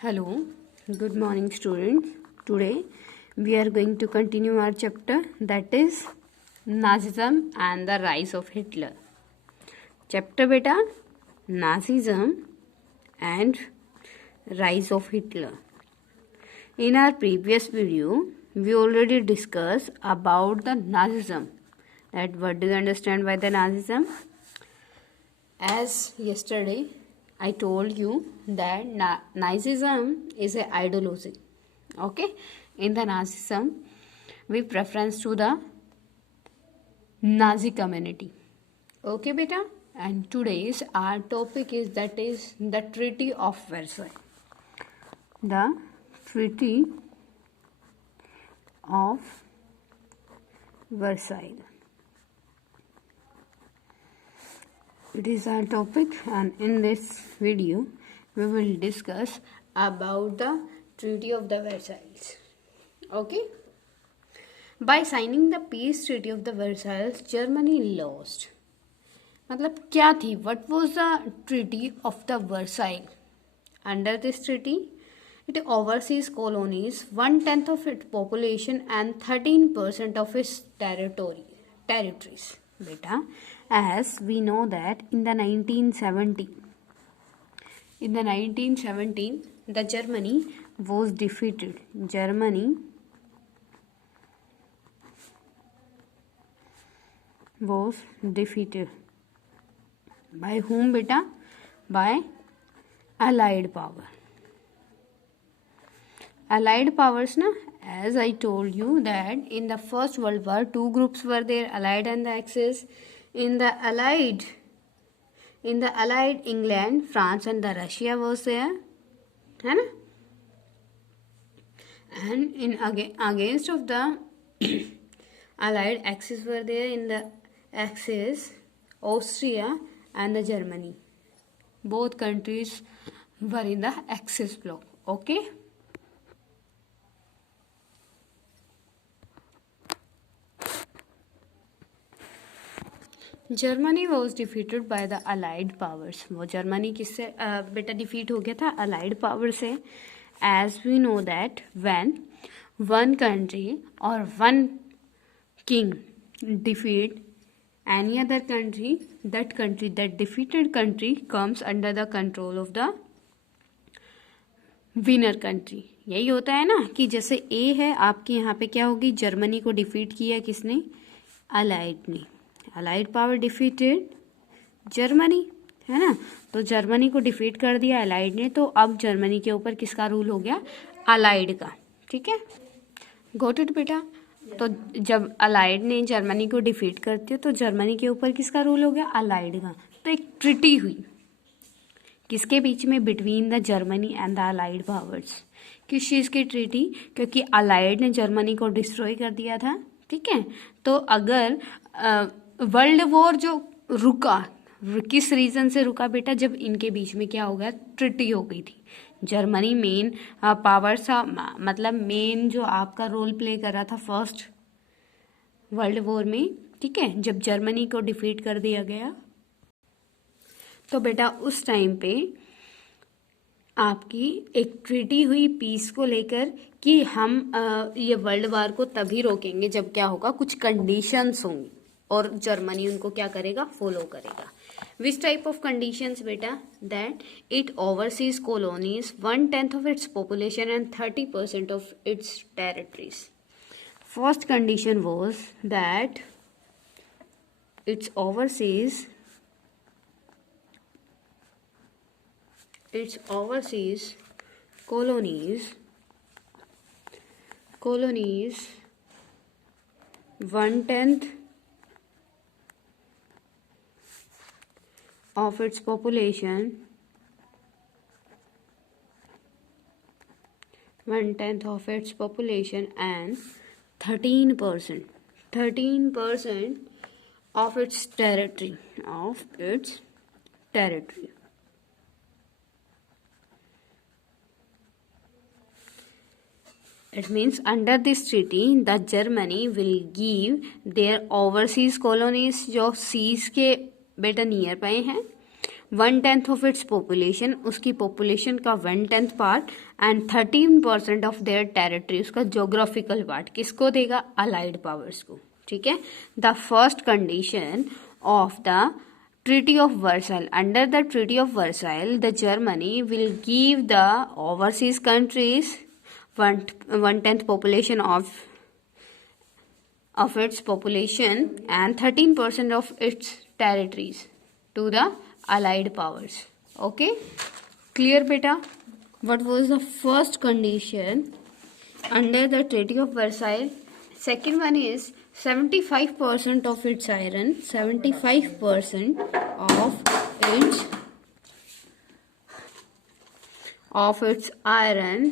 Hello, good morning students. Today we are going to continue our chapter, that is Nazism and the rise of Hitler. Chapter beta, Nazism and rise of Hitler. In our previous video, we already discussed about the Nazism. That what do you understand by the Nazism? As yesterday I told you that Nazism is an ideology. Okay, in the Nazism we preference to the Nazi community. Okay beta, and today's our topic is the Treaty of Versailles. The Treaty of Versailles. It is our topic, and in this video we will discuss about the Treaty of the Versailles. Okay, by signing the peace treaty of the Versailles, Germany lost. मतलब क्या थी? What was the Treaty of the Versailles? Under this treaty, it oversees colonies, 1/10 of its population and 13% of its territories. Beta, as we know that in the 1917, the Germany was defeated. Germany was defeated by whom beta? By Allied power. Allied powers na, as I told you that in the First World War two groups were there, Allied and the Axis. In the Allied England, France and the Russia was there, है ना? And in against of the Allied Axis were there. In the Axis, Austria and the Germany. Both countries were in the Axis bloc. Okay. Germany was defeated by the allied powers. वो Germany किससे बेटा defeat हो गया था? Allied power से. As we know that when one country और one king defeat any other country, that defeated country comes under the control of the winner country. यही होता है ना कि जैसे ए है आपके यहाँ पे, क्या होगी? जर्मनी को डिफीट किया किसने? अलाइड ने. अलाइड पावर डिफीटेड जर्मनी, है ना? तो जर्मनी को डिफीट कर दिया अलाइड ने, तो अब जर्मनी के ऊपर किसका रूल हो गया? अलाइड का. ठीक है, गॉट इट बेटा? तो जब अलाइड ने जर्मनी को डिफीट करती है तो जर्मनी के ऊपर किसका रूल हो गया? अलाइड का. तो एक ट्रिटी हुई किसके बीच में? Between the Germany and the allied powers. किस चीज़ की ट्रिटी? क्योंकि अलाइड ने जर्मनी को डिस्ट्रॉय कर दिया था. ठीक है, तो अगर वर्ल्ड वॉर जो रुका, किस रीजन से रुका बेटा? जब इनके बीच में क्या हो गया? ट्रिटी हो गई थी. जर्मनी मेन पावर था, मतलब मेन जो आपका रोल प्ले कर रहा था फर्स्ट वर्ल्ड वॉर में. ठीक है, जब जर्मनी को डिफीट कर दिया गया तो बेटा उस टाइम पे आपकी एक ट्रीटी हुई पीस को लेकर कि हम ये वर्ल्ड वार को तभी रोकेंगे जब क्या होगा? कुछ कंडीशंस होंगी और जर्मनी उनको क्या करेगा? फॉलो करेगा. विच टाइप ऑफ कंडीशंस बेटा? That it overseas colonies, 1/10 of its population and 30% of its territories. First condition was that it oversees colonies 1/10 of its population, 1/10 of its population and 13% of its territory. It means under this treaty the Germany will give their overseas colonies जो seize के बेटा near by हैं 1/10 of its population, उसकी population का 1/10 part, and 13% of their territory, उसका geographical part किसको देगा? Allied powers को। ठीक है। The first condition of the Treaty of Versailles. Under the Treaty of Versailles, the Germany will give the overseas countries 1/10 population of its population and 13% of its territories to the Allied powers. Okay, clear, beta? What was the first condition under the Treaty of Versailles? Second one is 75% of its iron, 75% of its iron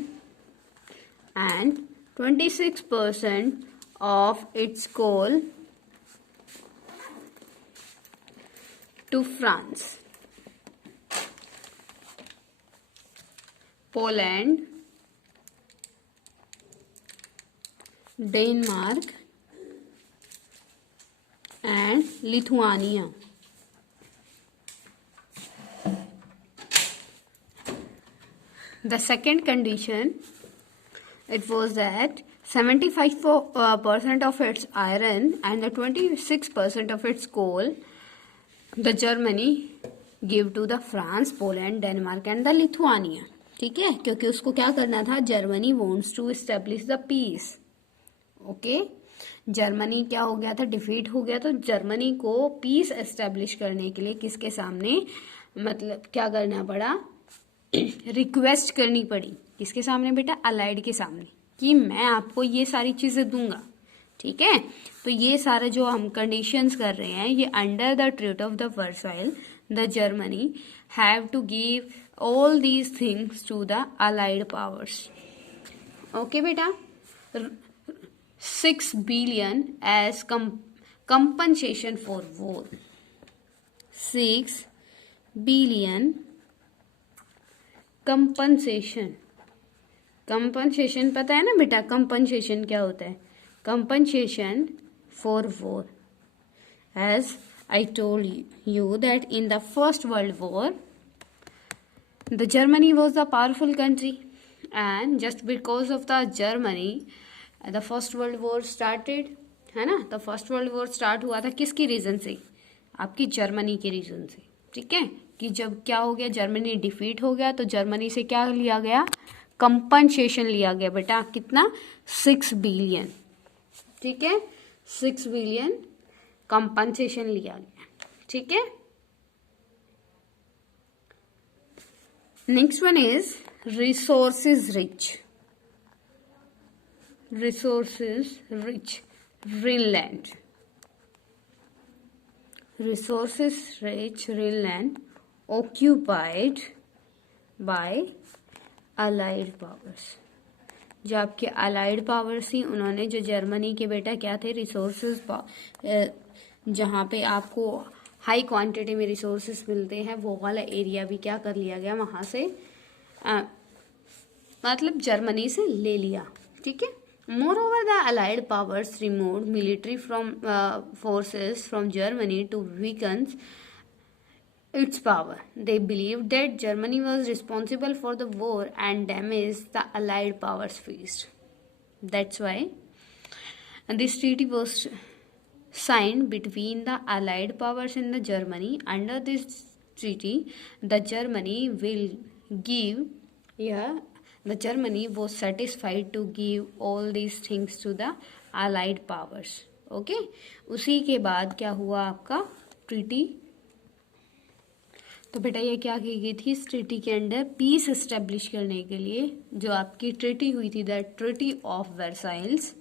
and 26% of its coal to France, Poland, Denmark and Lithuania. The second condition, it was that 75% of its iron and the 26% of its coal, the Germany give to the France, Poland, Denmark and the Lithuania. ठीक है, क्योंकि उसको क्या करना था? Germany wants to establish the peace. Okay, Germany क्या हो गया था? डिफीट हो गया. तो जर्मनी को पीस एस्टेब्लिश करने के लिए किसके सामने, मतलब क्या करना पड़ा? रिक्वेस्ट करनी पड़ी. किसके सामने बेटा? अलाइड के सामने, कि मैं आपको ये सारी चीजें दूंगा. ठीक है, तो ये सारे जो हम कंडीशंस कर रहे हैं, ये under the treaty of the Versailles the Germany have to give all these things to the allied powers. Okay बेटा, 6 billion as compensation for war. 6 billion compensation. Compensation पता है ना बेटा? कंपनसेशन क्या होता है? Compensation for war. As I told you that in the first world war the Germany was the powerful country, and just because of the Germany the first world war started, है ना? The first world war start हुआ था किसकी reason से? आपकी Germany के reason से. ठीक है, कि जब क्या हो गया? जर्मनी डिफीट हो गया, तो जर्मनी से क्या लिया गया? कंपनसेशन लिया गया बेटा. कितना? 6 बिलियन. ठीक है, 6 बिलियन कंपनसेशन लिया गया. ठीक है. Next one is resources rich. Resources rich Greenland. Resources rich Greenland occupied by Allied powers. जो आपके अलाइड पावर्स थी, उन्होंने जो जर्मनी के बेटा क्या थे? रिसोर्सेज, जहाँ पे आपको हाई क्वांटिटी में रिसोर्सेज मिलते हैं, वो वाला एरिया भी क्या कर लिया गया? वहाँ से मतलब जर्मनी से ले लिया. ठीक है. Moreover, the Allied powers removed military forces from Germany to weaken its power. They believed that Germany was responsible for the war and damaged the Allied powers faced. That's why this treaty was signed between the Allied powers and the Germany. Under this treaty, the Germany will give, the Germany was satisfied to give all these things to the Allied powers. Okay, उसी के बाद क्या हुआ आपका? Treaty. तो बेटा ये क्या की गई थी? इस ट्रीटी के अंडर पीस एस्टेब्लिश करने के लिए जो आपकी ट्रीटी हुई थी, the treaty of Versailles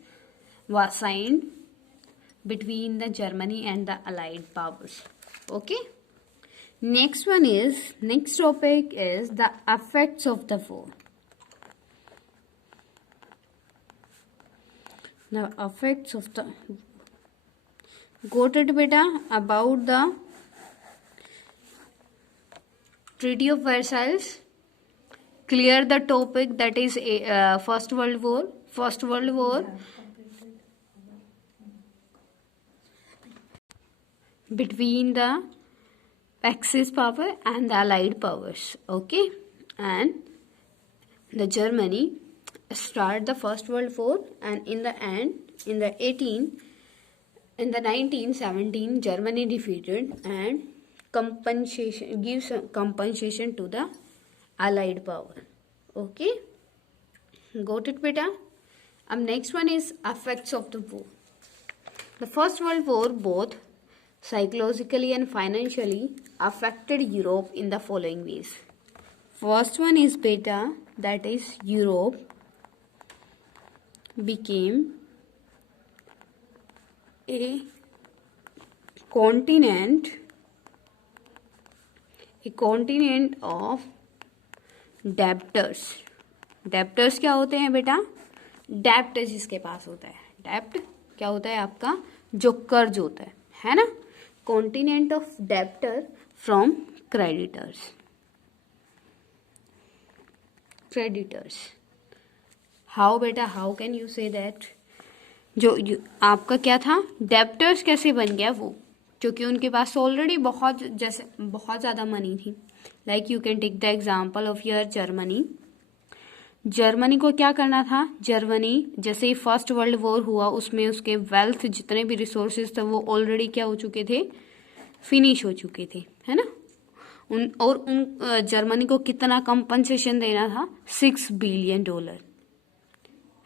was signed between the Germany and the allied powers. Okay, next one is, next topic is the effects of the war. The effects of the, got it beta? About the Treaty of Versailles. Clear the topic, that is First World War. First World War between the Axis power and the Allied powers. Okay, and the Germany start the First World War, and in the end, in the 1917, Germany defeated and gives compensation to the Allied power. Okay, got it, beta? Next one is effects of the war. The First World War both psychologically and financially affected Europe in the following ways. First one is beta, that is Europe became a continent of debtors. Debtors क्या होते हैं बेटा? डेप्ट जिसके पास होता है, डेप्ट क्या होता है आपका? जो कर्ज होता है ना? Continent of debtor from creditors. How बेटा, how can you say that? जो आपका क्या था, डेप्टर्स कैसे बन गया वो? क्योंकि उनके पास ऑलरेडी बहुत ज़्यादा मनी थी. Like you can take the example of your Germany. Germany को क्या करना था? जर्मनी जैसे ही फर्स्ट वर्ल्ड वॉर हुआ, उसमें उसके वेल्थ जितने भी रिसोर्सेज थे वो ऑलरेडी क्या हो चुके थे? फिनिश हो चुके थे, है ना? उन जर्मनी को कितना कंपनसेशन देना था? $6 बिलियन,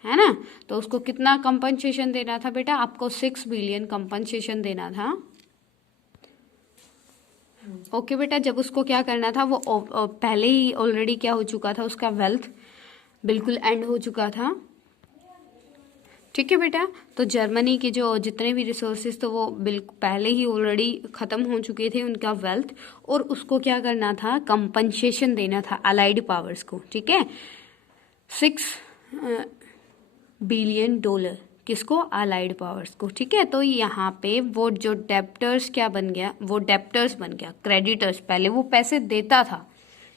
है ना? तो उसको कितना कंपनसेशन देना था बेटा? आपको 6 बिलियन कंपनसेशन देना था. ओके बेटा, जब उसको क्या करना था, वो पहले ही ऑलरेडी क्या हो चुका था, उसका वेल्थ बिल्कुल एंड हो चुका था. ठीक है बेटा, तो जर्मनी के जो जितने भी रिसोर्सेज थे वो बिल्कुल पहले ही ऑलरेडी खत्म हो चुके थे, उनका वेल्थ. और उसको क्या करना था? कंपनसेशन देना था अलाइड पावर्स को. ठीक है, $6 बिलियन. किसको? अलाइड पावर्स को. ठीक है, तो यहाँ पे वो जो डेप्टर्स क्या बन गया? वो डेप्टर्स बन गया क्रेडिटर्स. पहले वो पैसे देता था,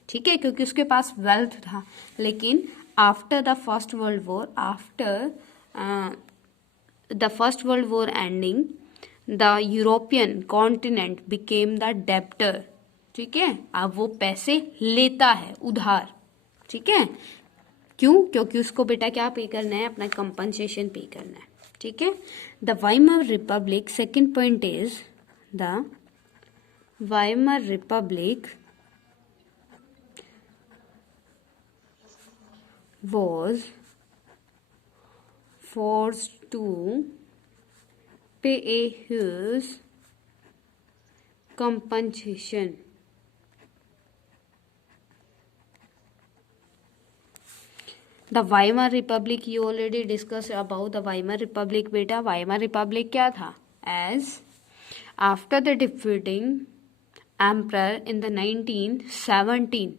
ठीक है, क्योंकि उसके पास वेल्थ था. लेकिन after the first world war, after the first world war ending, the European continent became the debtor. ठीक है, अब वो पैसे लेता है उधार. ठीक है, क्यों? क्योंकि उसको बेटा क्या पे करना है? अपना कंपनसेशन पे करना है. ठीक है, the Weimar Republic. Second point is the Weimar Republic was forced to pay a huge compensation. The Weimar Republic, you already discussed about the Weimar Republic beta. Weimar Republic क्या था? As after the defeating emperor in the 1917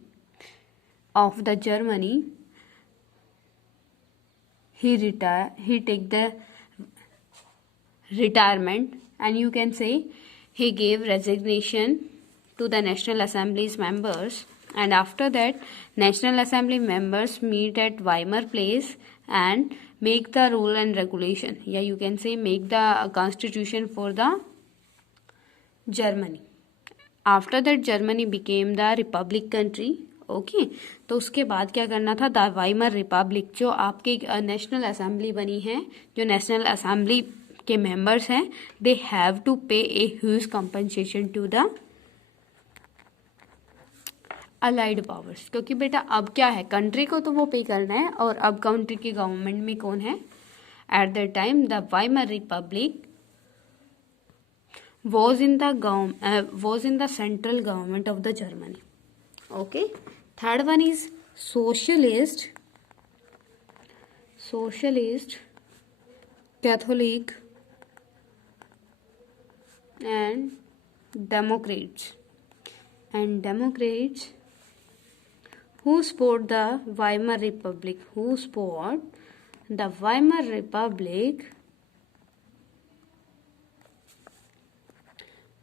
of the Germany, he take the retirement, and you can say he gave resignation to the National Assembly's members. And after that, National Assembly members meet at Weimar Place and make the rule and regulation. Yeah, you can say make the constitution for the Germany. After that, Germany became the republic country. Okay, तो उसके बाद क्या करना था? The Weimar Republic, जो आपके national assembly बनी है, जो नेशनल असेंबली के मेंबर्स हैं, दे have to pay a huge compensation to the allied powers. क्योंकि बेटा अब क्या है, कंट्री को तो वो पे करना है, और अब कंट्री की गवर्नमेंट में कौन है? At the time the Weimar Republic was in the central government of the Germany. Okay, third one is socialist, Catholic and Democrats. Who support the Weimar Republic?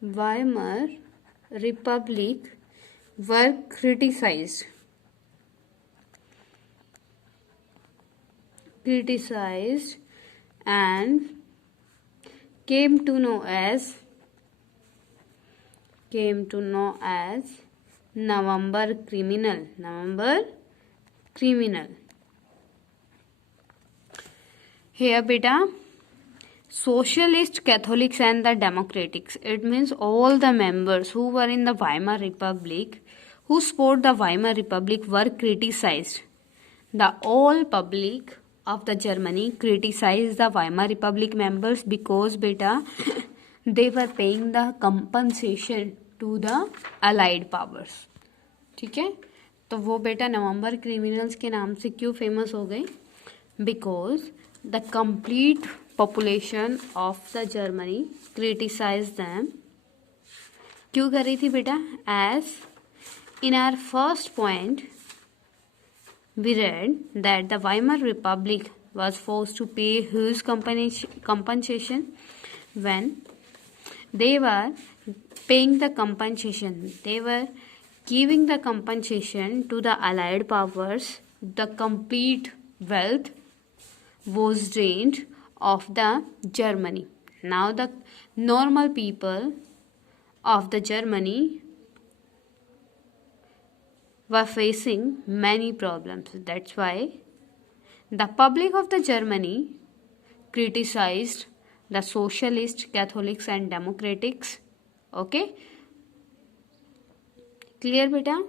Weimar Republic were criticized and came to know as came to know as November criminal. November criminal. Here beta, Socialist, Catholics and the Democrats. It means all the members who were in the Weimar Republic, who support the Weimar Republic, were criticized. The all public of the Germany criticized the Weimar Republic members because beta they were paying the compensation to the Allied powers. ठीक है, तो वो बेटा नवंबर criminals के नाम से क्यों famous हो गई? Because the complete population of the Germany criticize them. क्यों कर रही थी बेटा? As in our first point we read that the Weimar Republic was forced to pay huge compensation. When they were paying the compensation, they were giving the compensation to the Allied powers. The complete wealth was drained of the Germany. Now the normal people of the Germany were facing many problems. That's why the public of the Germany criticized the socialist, Catholics and Democrats. Okay, clear beta?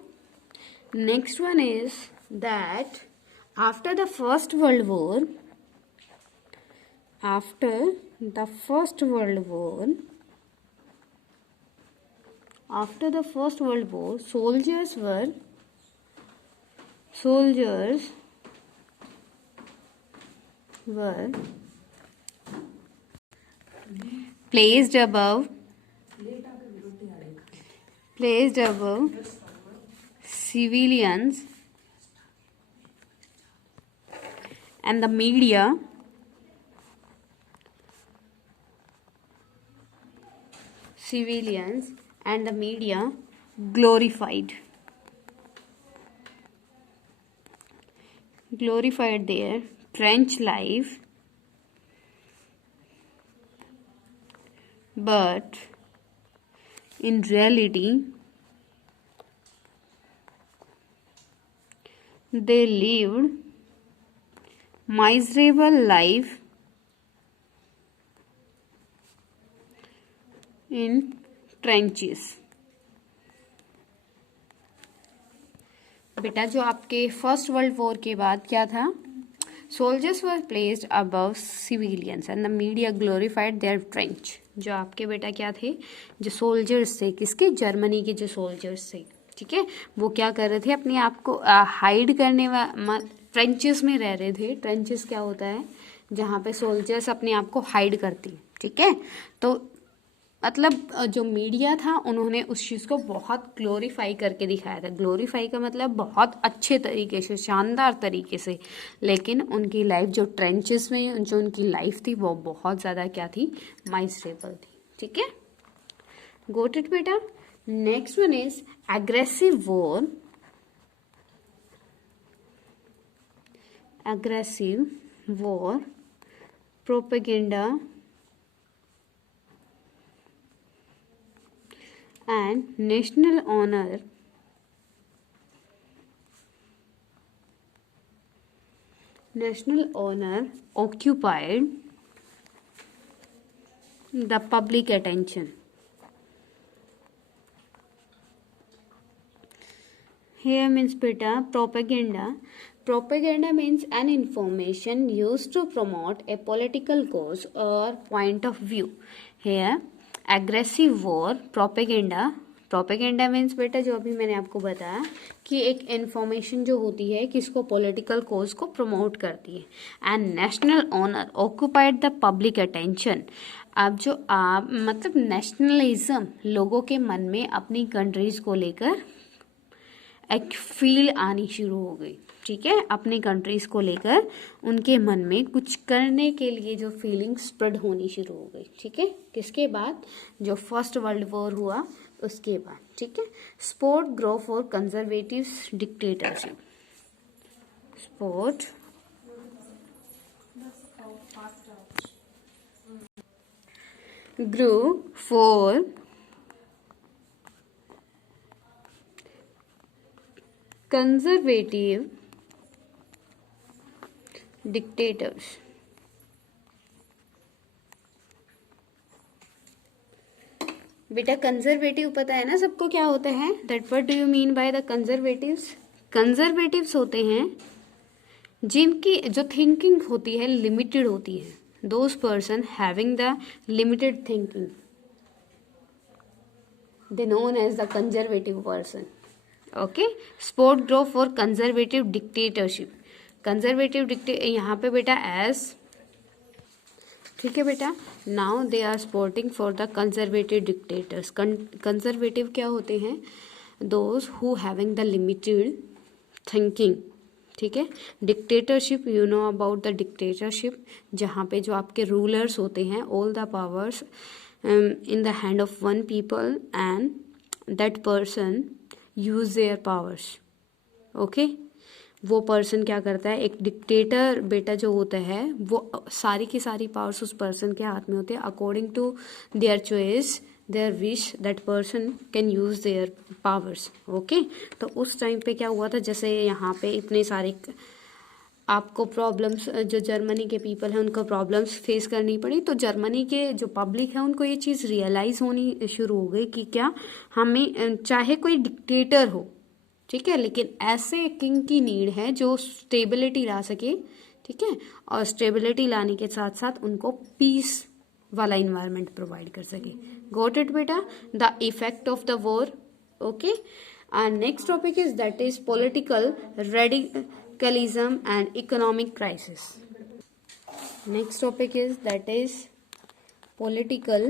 Next one is that after the First World War, soldiers were placed above civilians, and the media glorified their trench life, but in reality they lived miserable life in trenches. बेटा जो आपके first world war के बाद क्या था? Soldiers were placed above civilians and the media glorified their trench. जो आपके बेटा क्या थे? जो सोल्जर्स थे, किसके? जर्मनी के जो सोल्जर्स थे, ठीक है, वो क्या कर रहे थे? अपने आप को हाइड करने ट्रेंचेस में रह रहे थे. ट्रेंचेस क्या होता है? जहाँ पे सोल्जर्स अपने आप को हाइड करती, ठीक है. तो मतलब जो मीडिया था उन्होंने उस चीज़ को बहुत ग्लोरीफाई करके दिखाया था. ग्लोरीफाई का मतलब बहुत अच्छे तरीके से, शानदार तरीके से. लेकिन उनकी लाइफ जो ट्रेंचेस में जो उनकी लाइफ थी वो बहुत ज़्यादा क्या थी? माइजरेबल थी. ठीक है, गोट इट बेटा. Next one is aggressive war. Propaganda and national honor occupied the public attention. Here means beta propaganda means an information used to promote a political cause or point of view. Here aggressive war propaganda means बेटा जो अभी मैंने आपको बताया कि एक information जो होती है किसको? पॉलिटिकल कोज को प्रमोट करती है. And national honour occupied the public attention. अब जो आप मतलब नेशनलिज्म, लोगों के मन में अपनी कंट्रीज को लेकर एक फील आनी शुरू हो गई. ठीक है, अपनी कंट्रीज को लेकर उनके मन में कुछ करने के लिए जो फीलिंग स्प्रेड होनी शुरू हो गई. ठीक है, किसके बाद? जो फर्स्ट वर्ल्ड वॉर हुआ उसके बाद. ठीक है, support grow for conservative dictatorship. Support grow for conservative dictators. बेटा कंजर्वेटिव पता है ना सबको क्या होता है? That what do you mean by the conservatives? Conservatives होते हैं जिनकी जो थिंकिंग होती है लिमिटेड होती है, those person having the limited thinking, they known as the conservative person. Okay, support group for conservative dictatorship. conservative यहाँ पे बेटा as, ठीक है बेटा, now they are supporting for the conservative dictators. conservative क्या होते हैं? those who having the limited thinking. ठीक है, dictatorship, you know about the dictatorship, जहाँ पे जो आपके रूलर्स होते हैं, all the powers in the hand of one people and that person use their powers. okay, वो पर्सन क्या करता है? एक डिक्टेटर बेटा जो होता है वो सारी की सारी पावर्स उस पर्सन के हाथ में होते हैं, according to their choice, their wish, that person can use their powers. Okay, तो उस टाइम पे क्या हुआ था, जैसे यहाँ पे इतने सारे आपको प्रॉब्लम्स, जो जर्मनी के पीपल हैं उनको प्रॉब्लम्स फेस करनी पड़ी, तो जर्मनी के जो पब्लिक है उनको ये चीज़ रियलाइज होनी शुरू हो गई कि क्या हमें चाहे कोई डिक्टेटर हो, ठीक है, लेकिन ऐसे किंग की नीड है जो स्टेबिलिटी ला सके. ठीक है, और स्टेबिलिटी लाने के साथ साथ उनको पीस वाला इन्वायरमेंट प्रोवाइड कर सके. गॉट इट बेटा? The effect of the war. Okay, and next topic is that is political radicalism and economic crisis. Next topic is that is political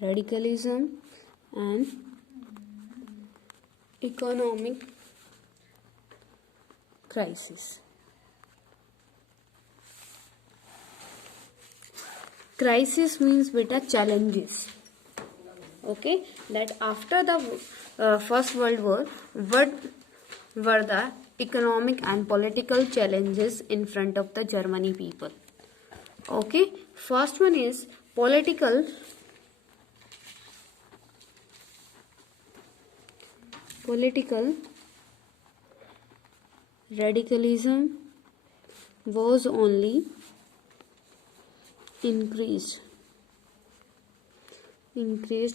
radicalism and economic crisis. Crisis means beta challenges. Okay, that after the First World War, what were the economic and political challenges in front of the Germany people? Okay, first one is political radicalism was only increased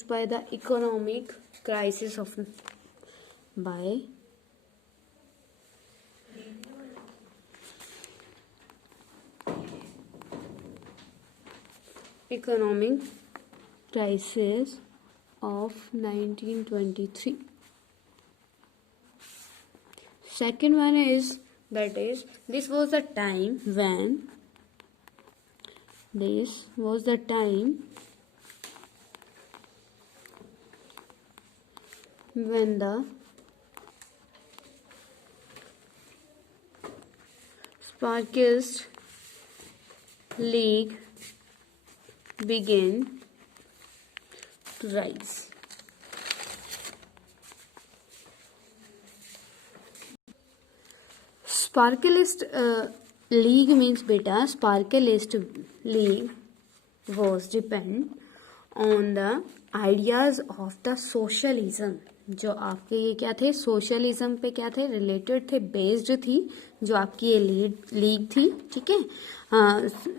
by the economic crisis of economic crisis of 1923. Second one is that is this was the time when the Sparkist League began to rise. Sparkist League means beta, Sparkist League was depend on the ideas of the socialism. जो आपके ये क्या थे, socialism पे क्या थे, related थे, based थी जो आपकी ये लीग थी. ठीक है,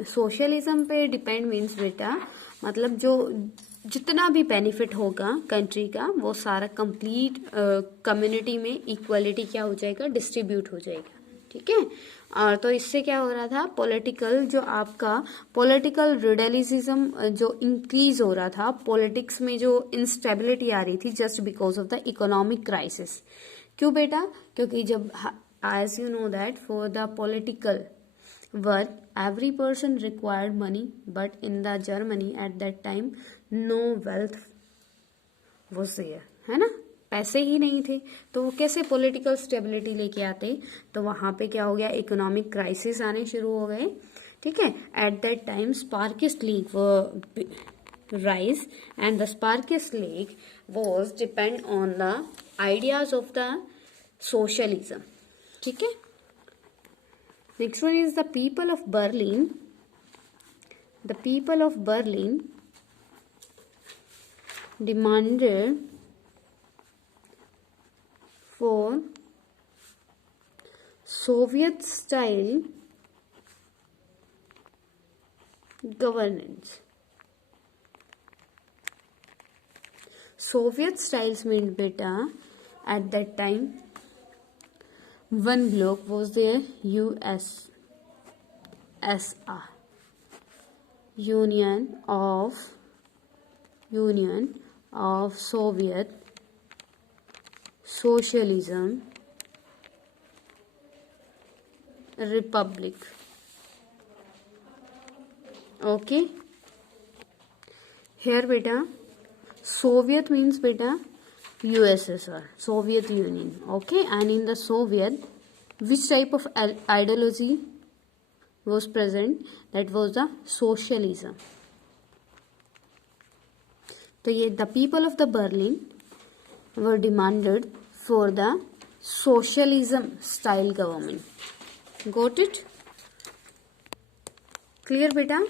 सोशलिज्म पे डिपेंड मीन्स बेटा मतलब जो जितना भी बेनिफिट होगा कंट्री का वो सारा कंप्लीट कम्युनिटी में इक्वलिटी क्या हो जाएगा, डिस्ट्रीब्यूट हो जाएगा. ठीक है, और तो इससे क्या हो रहा था, पॉलिटिकल जो आपका पॉलिटिकल रिडलिज्म जो इंक्रीज हो रहा था, पॉलिटिक्स में जो इंस्टेबिलिटी आ रही थी just because of the economic crisis. क्यों बेटा? क्योंकि जब as you know that for the political work every person required money, but in the Germany at that time no wealth was there, है ना, पैसे ही नहीं थे, तो वो कैसे पॉलिटिकल स्टेबिलिटी लेके आते. तो वहां पे क्या हो गया, इकोनॉमिक क्राइसिस आने शुरू हो गए. ठीक है, at that time Spartacist League rise and the Spartacist League was depend on the ideas of the socialism. ठीक है, next one is the people of Berlin. The people of Berlin demanded for Soviet style governance. Soviet styles meant beta at that time one bloc was there, USSR, Union of Soviet Socialism Republic. Okay, here beta Soviet means beta USSR, Soviet Union. Okay, and in the Soviet, which type of ideology was present? That was the socialism. So the people of the Berlin were demanded for the socialism style government. Got it? Clear बेटा?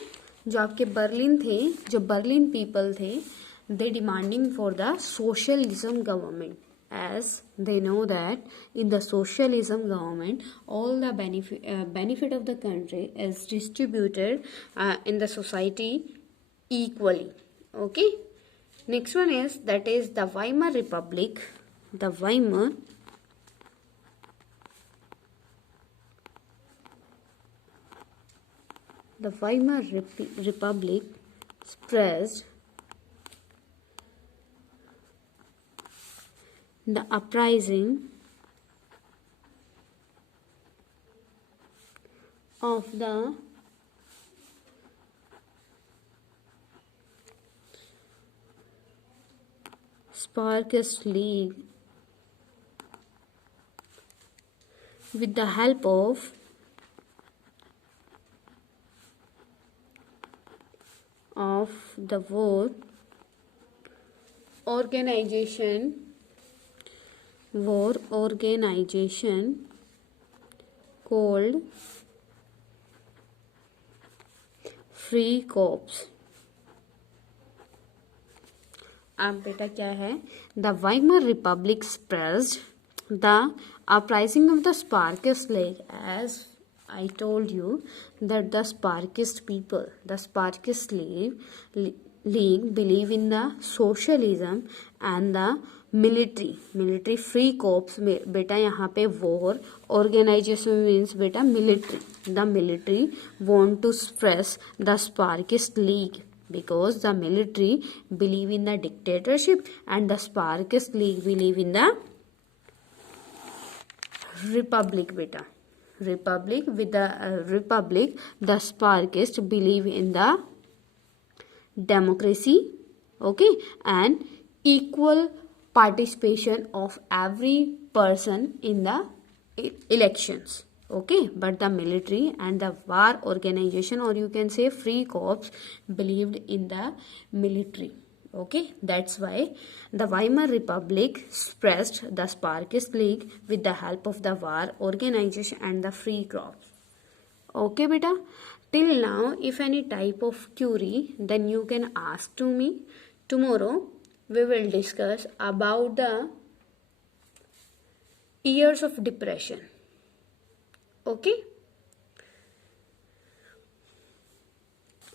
जो आपके Berlin थे, जो Berlin people थे, they demanding for the socialism government, as they know that in the socialism government all the benefit of the country is distributed in the society equally. Okay, next one is that is the Weimar Republic. The Weimar Republic expressed the uprising of the Sparkist League with the help of the war organization called Free Corps. अब बेटा क्या है? The Weimar Republic expressed the uprising of the Sparkist League, as I told you that the Sparkist people, the Sparkist League believe in the socialism and the military free corps. बेटा यहाँ पे war organization means बेटा military. The military want to suppress the Sparkist League because the military believe in the dictatorship and the Sparkist League believe in the republic. बेटा republic with the republic, the Sparkists believe in the democracy, okay, and equal participation of every person in the elections, okay. But the military and the war organization, or you can say free corps, believed in the military. Okay, that's why the Weimar Republic suppressed the Sparkist League with the help of the war organization and the free corps. Okay, beta. Till now, if any type of query, then you can ask to me. Tomorrow, we will discuss about the years of depression. Okay.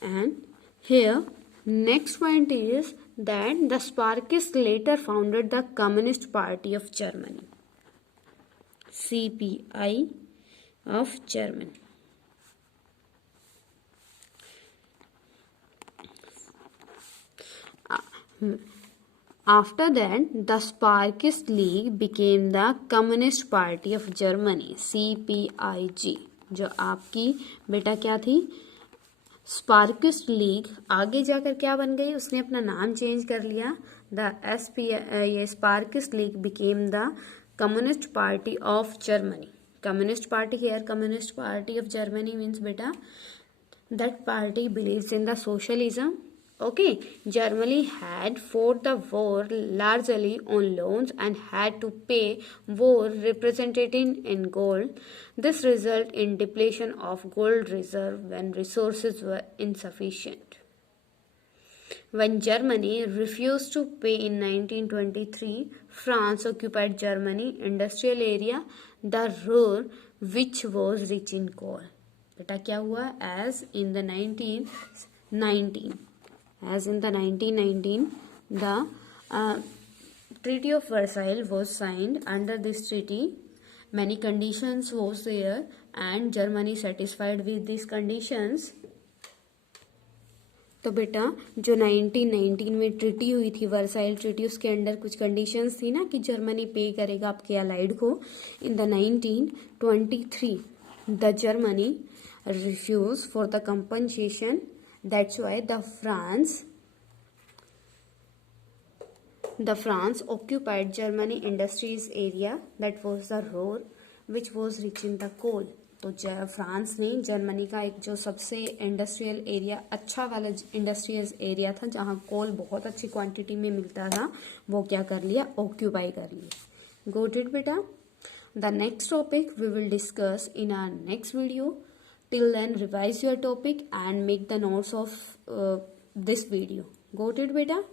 And here, next point is that the Sparkists later founded the Communist Party of Germany, CPI of Germany. After that, the Sparkist League became the Communist Party of Germany, CPIG. जो आपकी बेटा क्या थी? स्पार्किस्ट league आगे जाकर क्या बन गई? उसने अपना नाम चेंज कर लिया. ये Spartacist League became the Communist Party of Germany. Communist Party here, Communist Party of Germany means बेटा that party believes in the socialism. Okay, Germany had fought the war largely on loans and had to pay war represented in gold. This resulted in depletion of gold reserve when resources were insufficient. When Germany refused to pay in 1923, France occupied Germany industrial area, the Ruhr, which was rich in coal. बेटा क्या हुआ? As in the 1919, the Treaty of Versailles was signed. Under this treaty, many conditions was there, and Germany satisfied with these conditions. तो बेटा जो 1919 में treaty हुई थी, Versailles treaty, उसके अंडर कुछ कंडीशंस थी ना कि जर्मनी पे करेगा आपके अलाइड को. In the 1923 the Germany refuse for the compensation. That's why the France occupied Germany industries area that was the Ruhr, which was rich in the coal. तो France ने Germany का एक जो सबसे industrial area, अच्छा वाला industrial area था जहाँ कोल बहुत अच्छी क्वांटिटी में मिलता था, वो क्या कर लिया? ऑक्यूपाई कर लिया. गॉट इट बेटा? The next topic we will discuss in our next video. Till then revise your topic and make the notes of this video. Got it बेटा?